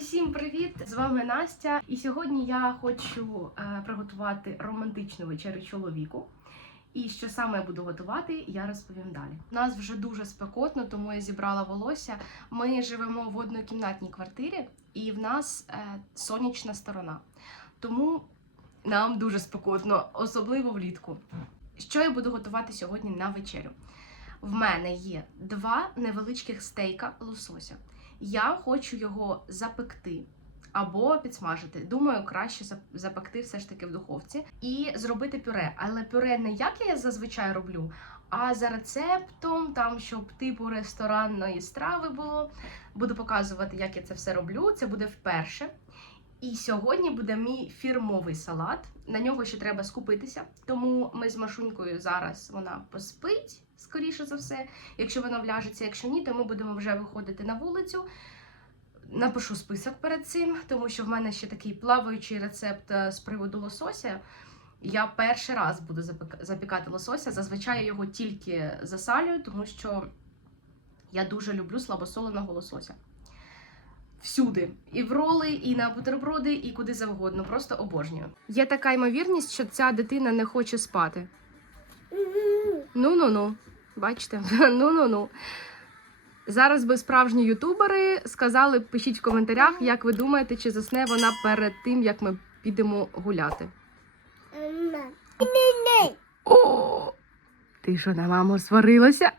Усім привіт! З вами Настя. І сьогодні я хочу е, приготувати романтичну вечерю чоловіку. І що саме я буду готувати, я розповім далі. У нас вже дуже спекотно, тому я зібрала волосся. Ми живемо в однокімнатній квартирі, і в нас е, сонячна сторона. Тому нам дуже спекотно, особливо влітку. Що я буду готувати сьогодні на вечерю? В мене є два невеличких стейка лосося. Я хочу його запекти або підсмажити. Думаю, краще зап- запекти все ж таки в духовці і зробити пюре. Але пюре не як я зазвичай роблю, а за рецептом, там щоб типу ресторанної страви було. Буду показувати, як я це все роблю. Це буде вперше. І сьогодні буде мій фірмовий салат. На нього ще треба скупитися. Тому ми з Машунькою зараз вона поспить, скоріше за все. Якщо вона вляжеться, якщо ні, то ми будемо вже виходити на вулицю. Напишу список перед цим, тому що в мене ще такий плаваючий рецепт е, з приводу лосося. Я перший раз буду запікати лосося. Зазвичай я його тільки засалюю, тому що я дуже люблю слабосоленого лосося. Всюди. І в роли, і на бутерброди, і куди завгодно. Просто обожнюю. Є така ймовірність, що ця дитина не хоче спати. Ну ну ну. Бачите? Ну ну ну. Зараз би справжні ютубери сказали, пишіть в коментарях, як ви думаєте, чи засне вона перед тим, як ми підемо гуляти. О! Ти що на маму сварилася?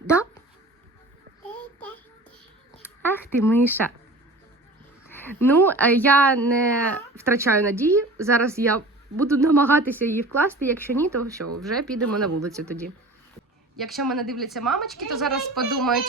Да? Ах ти, Миша. Ну, е, я не втрачаю надії. Зараз я буду намагатися її вкласти. Якщо ні, то що, вже підемо на вулицю тоді. Якщо мене дивляться мамочки, то зараз подумають,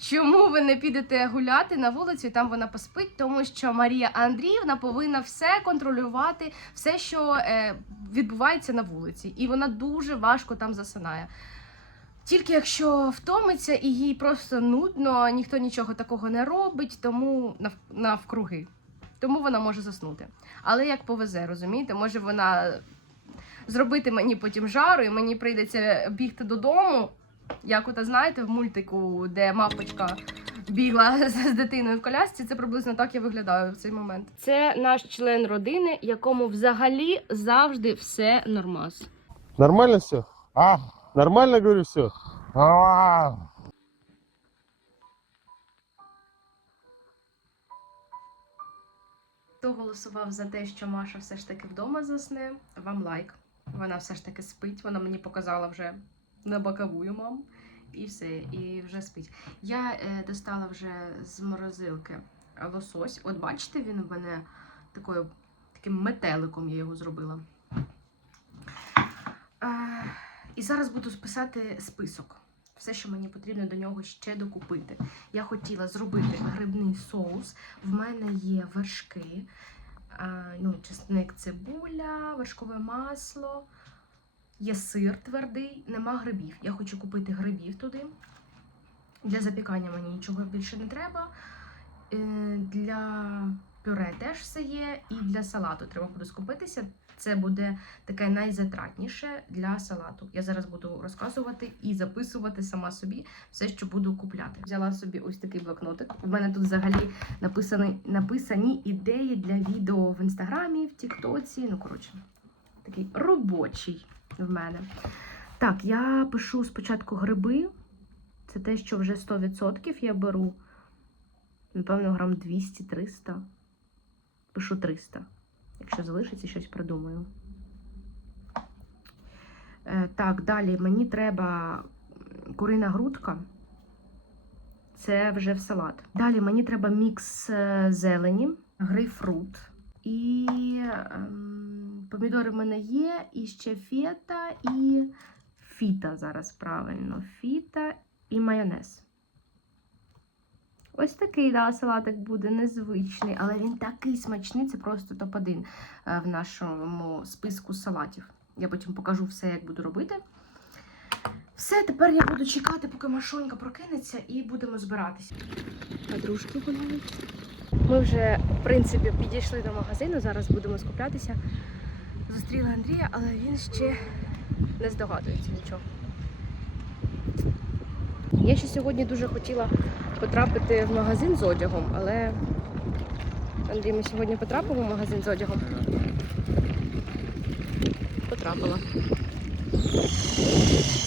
чому ви не підете гуляти на вулицю, і там вона поспить, тому що Марія Андріївна повинна все контролювати, все, що е, відбувається на вулиці, і вона дуже важко там засинає. Тільки якщо втомиться і їй просто нудно, ніхто нічого такого не робить, тому навкруги. Тому вона може заснути. Але як повезе, розумієте, може вона зробити мені потім жару, і мені прийдеться бігти додому. Як ото знаєте, в мультику, де мавпочка бігла з дитиною в колясці, це приблизно так я виглядаю в цей момент. Це наш член родини, якому взагалі завжди все нормас. Нормально все? А, Нормально говорю все? а, Хто голосував за те, що Маша все ж таки вдома засне, вам лайк. Вона все ж таки спить. Вона мені показала вже на боковую мам. І все, і вже спить. Я е, достала вже з морозилки лосось. От бачите, він у мене такою, таким метеликом я його зробила. Е, і зараз буду списати список. Все, що мені потрібно до нього ще докупити. Я хотіла зробити грибний соус. В мене є вершки, ну, чесник, цибуля, вершкове масло, є сир твердий, нема грибів. Я хочу купити грибів туди. Для запікання мені нічого більше не треба. Е, Для пюре теж все є. І для салату треба буде скупитися. Це буде таке найзатратніше для салату. Я зараз буду розказувати і записувати сама собі все, що буду купляти. Взяла собі ось такий блокнотик. У мене тут взагалі написані, написані ідеї для відео в інстаграмі, в Тіктоці. Ну, коротше, такий робочий в мене. Так, я пишу спочатку гриби. Це те, що вже 100% я беру. Напевно, грам 200-300. Пишу 300. Якщо залишиться, щось придумаю. Е, так, далі мені треба курина грудка. Це вже в салат. Далі мені треба мікс е, зелені, грейпфрут. І ем, помідори в мене є, і ще фета, і фіта зараз правильно. Фіта і майонез. Ось такий да, салатик буде незвичний, але він такий смачний, це просто топ-1 е, в нашому списку салатів. Я потім покажу все, як буду робити. Все, тепер я буду чекати, поки Машонька прокинеться, і будемо збиратися. Подружки гуляють. Ми вже, в принципі, підійшли до магазину, зараз будемо скуплятися. Зустріла Андрія, але він ще не здогадується нічого. Я ще сьогодні дуже хотіла потрапити в магазин з одягом, але Андрій, ми сьогодні потрапимо в магазин з одягом. Потрапила.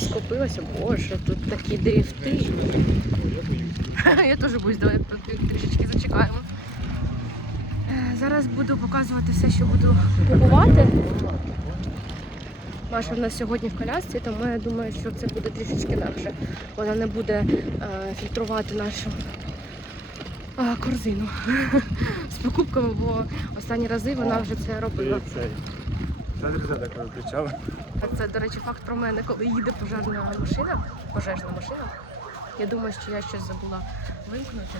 Скупилася, боже, тут такі дріфти. Я теж боюсь, давай трішечки зачекаємо. Е, Зараз буду показувати все, що буду купувати. Маша в нас сьогодні в колясці, тому я думаю, що це буде трішечки легше. Вона не буде е, фільтрувати нашу е, корзину з покупками, бо останні рази вона вже це робила. Та друзі. Це, до речі, факт про мене, коли їде пожежна машина, пожежна машина. Я думаю, що я щось забула вимкнути.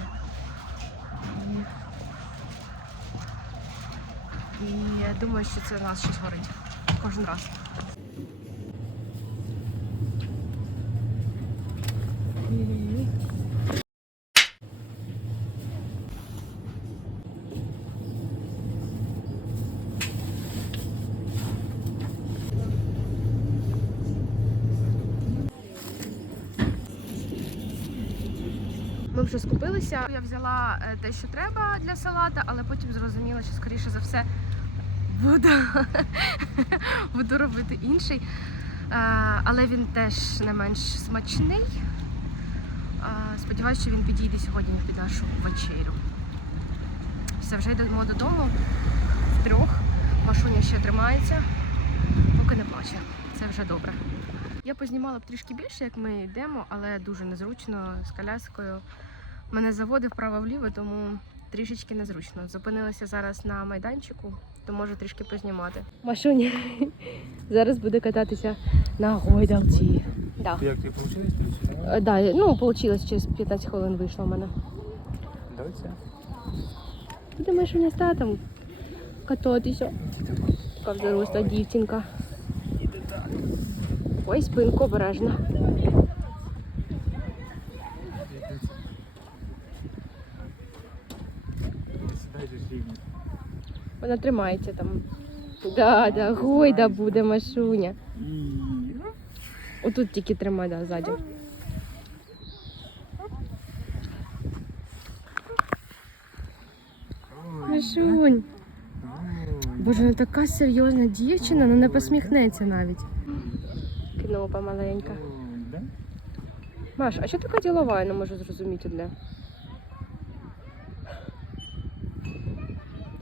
І, і я думаю, що це у нас щось горить кожен раз. Вже скупилися. Я взяла е, те, що треба для салата, але потім зрозуміла, що скоріше за все буду, буду робити інший. Е, Але він теж не менш смачний. Е, Сподіваюсь, що він підійде сьогодні під нашу вечерю. Все, вже йдемо додому втрьох. Машуня ще тримається, поки не плаче. Це вже добре. Я познімала б трішки більше, як ми йдемо, але дуже незручно з коляскою. Мене заводив вправо-вліво, тому трішечки незручно. Зупинилася зараз на майданчику, то можу трішки познімати. Машуня зараз буде кататися на гойдалці. Да. Як ти получилось? Е, Да, ну, вийшло, через 15 хвилин вийшло в мене. Доця. Буде Машуня з татом кататися. Така взросла дівчинка. Ой, спинку обережно. Вона тримається там. Да, да, гойда буде Машуня. Отут тільки тримай, да, ззаді. Машунь. Боже, вона така серйозна дівчина, ну не посміхнеться навіть. Кнопа маленька. Маш, а що така ділова, я не можу зрозуміти для.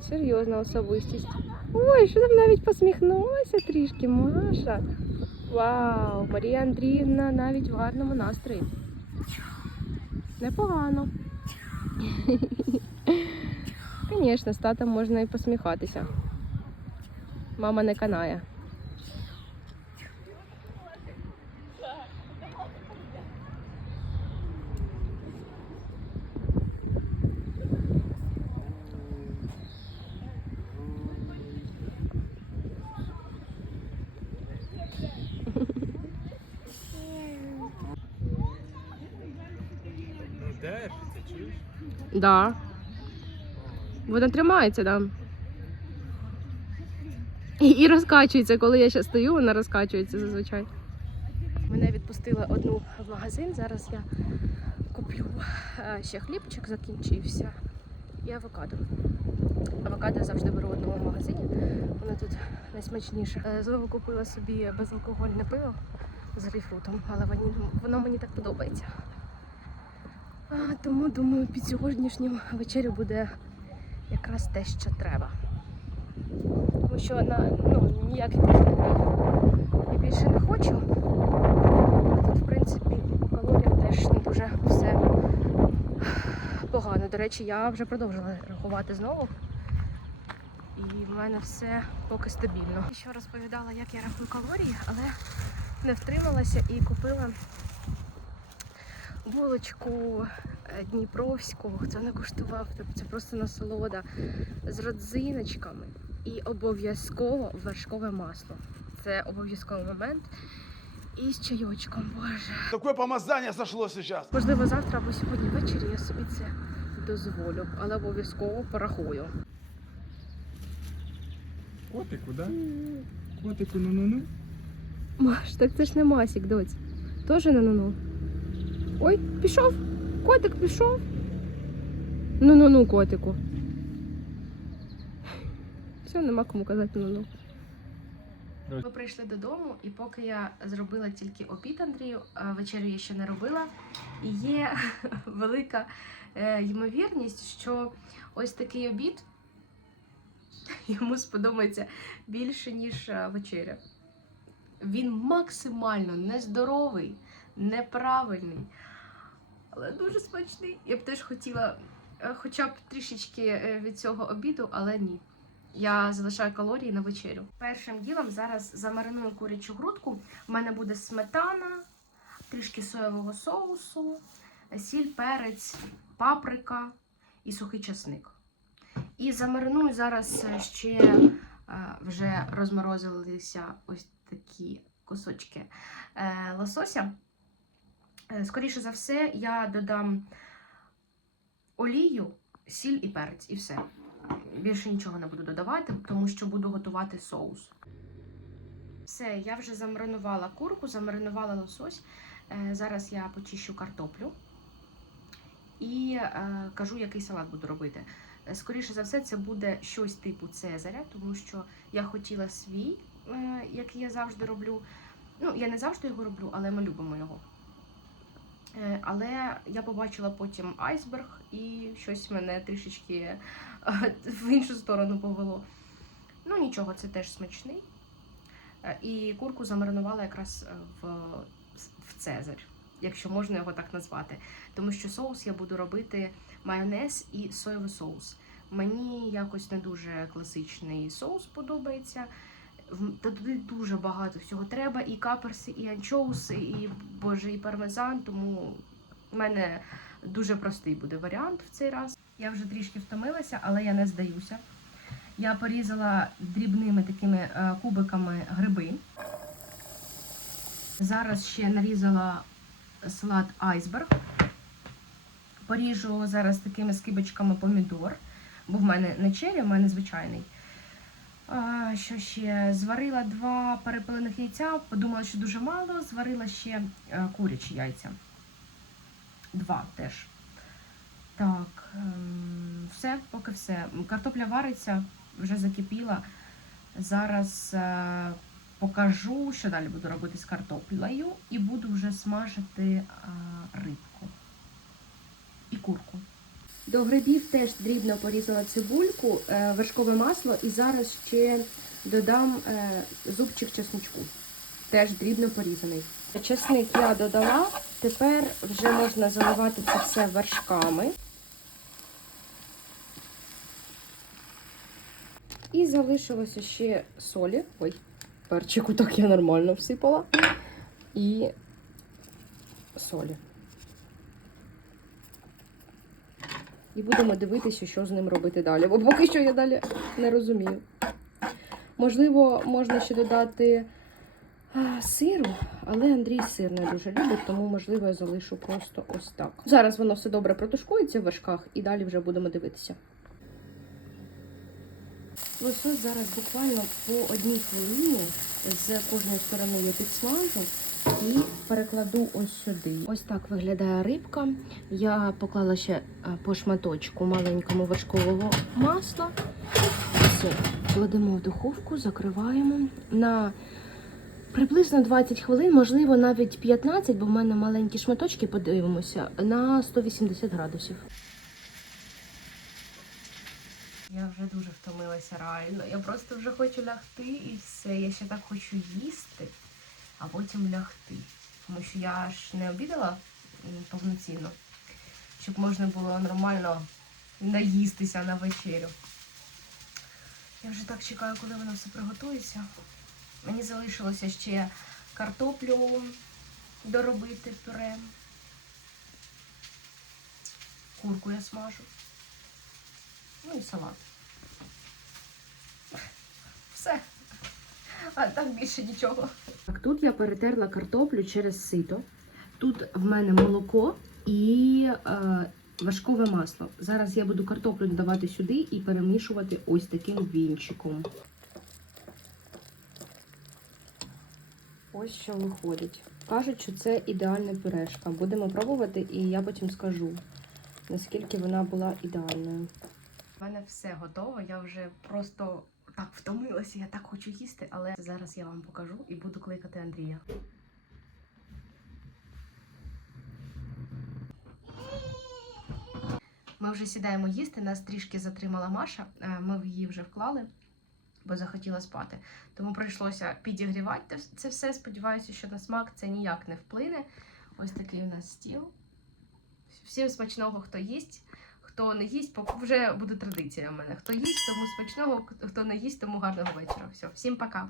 Серйозна особистість. Ой, що там навіть посміхнулася трішки, Маша. Вау, Марія Андріївна навіть в гарному настрої. Непогано. Звісно, з татом можна і посміхатися. Мама не канає. Да. Вона тримається, да. І, і розкачується, коли я ще стою, вона розкачується зазвичай. Мене відпустили одну в магазин. Зараз я куплю е, ще хлібчик, закінчився. І авокадо. Авокадо я завжди беру в одному магазині. Воно тут найсмачніше. Е, Знову купила собі безалкогольне пиво з грейпфрутом, але воно мені так подобається. Тому думаю, під сьогоднішню вечерю буде якраз те, що треба. Тому що на ну, ніяких я більше не хочу. Тут, в принципі, по калоріям теж не дуже все погано. До речі, я вже продовжила рахувати знову. І в мене все поки стабільно. Ще розповідала, як я рахую калорії, але не втрималася і купила булочку е, Дніпровську. Хто не куштував, то це просто насолода з родзиночками і обов'язково вершкове масло. Це обов'язковий момент. І з чайочком, боже. Такое помазание сошло сейчас. Можливо, завтра або сьогодні ввечері я собі це дозволю, але обов'язково порахую. Котику, да? Котику, ну-ну-ну. Маш, так це ж не масік, доць. Тоже на ну Ой, пішов. Котик пішов. Ну ну ну, котику. Все, нема кому казати ну ну. Ми прийшли додому, і поки я зробила тільки обід Андрію, вечерю я ще не робила. І є велика е, ймовірність, що ось такий обід йому сподобається більше, ніж е, вечеря. Він максимально нездоровий, неправильний, але дуже смачний. Я б теж хотіла е, хоча б трішечки е, від цього обіду, але ні. Я залишаю калорії на вечерю. Першим ділом зараз замариную курячу грудку. У мене буде сметана, трішки соєвого соусу, сіль, перець, паприка і сухий часник. І замариную зараз ще е, вже розморозилися ось такі кусочки лосося. Е, Скоріше за все, я додам олію, сіль і перець, і все. Більше нічого не буду додавати, тому що буду готувати соус. Все, я вже замаринувала курку, замаринувала лосось. Е, Зараз я почищу картоплю і е, кажу, який салат буду робити. Скоріше за все, це буде щось типу Цезаря, тому що я хотіла свій, який я завжди роблю. Ну, я не завжди його роблю, але ми любимо його. Е, Але я побачила потім айсберг і щось мене трішечки е, в іншу сторону повело. Ну нічого, це теж смачний. Е, І курку замаринувала якраз в, в Цезарь, якщо можна його так назвати. Тому що соус я буду робити майонез і соєвий соус. Мені якось не дуже класичний соус подобається. Та туди дуже багато всього треба. І каперси, і анчоуси, і боже, і пармезан. Тому в мене дуже простий буде варіант в цей раз. Я вже трішки втомилася, але я не здаюся. Я порізала дрібними такими е, кубиками гриби. Зараз ще нарізала салат айсберг. Поріжу зараз такими скибочками помідор, бо в мене не черрі, в мене звичайний. Що ще? Зварила два перепилених яйця, подумала, що дуже мало. Зварила ще е, курячі яйця. Два теж. Так, ем, все, поки все. Картопля вариться, вже закипіла. Зараз е, покажу, що далі буду робити з картоплею, і буду вже смажити е, рибку і курку. До грибів теж дрібно порізала цибульку, е, вершкове масло і зараз ще додам е, зубчик чесночку. Теж дрібно порізаний. Чесник я додала, тепер вже можна заливати це все вершками. І залишилося ще солі. Ой, перчику так я нормально всипала. І солі. І будемо дивитися, що з ним робити далі. Бо поки що я далі не розумію. Можливо, можна ще додати сиру, але Андрій сир не дуже любить, тому, можливо, я залишу просто ось так. Зараз воно все добре протушкується в вершках і далі вже будемо дивитися. Лосось зараз буквально по одній хвилині з кожної сторони я підсмажу і перекладу ось сюди. Ось так виглядає рибка. Я поклала ще е, по шматочку маленькому вершкового масла. Все, кладемо в духовку, закриваємо на приблизно 20 хвилин, можливо, навіть 15, бо в мене маленькі шматочки, подивимося, на 180 градусів. Я вже дуже втомилася реально. Я просто вже хочу лягти і все. Я ще так хочу їсти, а потім лягти. Тому що я ж не обідала повноцінно, щоб можна було нормально наїстися на вечерю. Я вже так чекаю, коли воно все приготується. Мені залишилося ще картоплю доробити пюре. Курку я смажу. Ну і салат. Все. А так більше нічого. Так, тут я перетерла картоплю через сито. Тут в мене молоко і е, важкове масло. Зараз я буду картоплю додавати сюди і перемішувати ось таким вінчиком. Ось що виходить. Кажуть, що це ідеальна пюрешка. Будемо пробувати, і я потім скажу, наскільки вона була ідеальною. У мене все готово. Я вже просто так втомилася, я так хочу їсти, але зараз я вам покажу і буду кликати Андрія. Ми вже сідаємо їсти, нас трішки затримала Маша. е, Ми в її вже вклали, бо захотіла спати. Тому прийшлося підігрівати це все. Сподіваюся, що на смак це ніяк не вплине. Ось такий у нас стіл. Всім смачного, хто їсть. Хто не їсть, вже буде традиція в мене. Хто їсть, тому смачного, хто не їсть, тому гарного вечора. Все, всім пока.